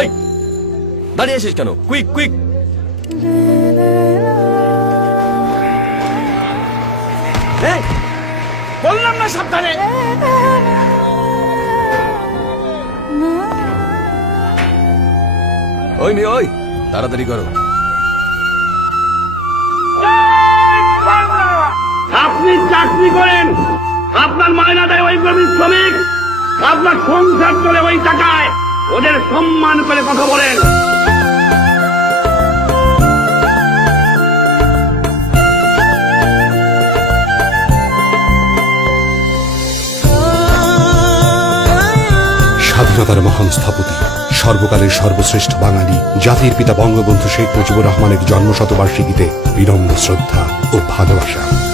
এই দাঁড়িয়ে আছিস কেন? Quick quick. বললাম না সাবধানে। ওই মেয়ে ওই, তাড়াতাড়ি করো। আপনি চাকরি করেন, আপনার মায়না দেয় ওই গরিব শ্রমিক, আপনার সংসার চলে ওই টাকায়। ওদের সম্মান করে কথা বলেন। স্বাধীনতার মহান স্থপতি, সর্বকালের সর্বশ্রেষ্ঠ বাঙালি, জাতির পিতা বঙ্গবন্ধু শেখ মুজিবুর রহমানের জন্মশতবার্ষিকীতে বিনম্র শ্রদ্ধা ও ভালোবাসা।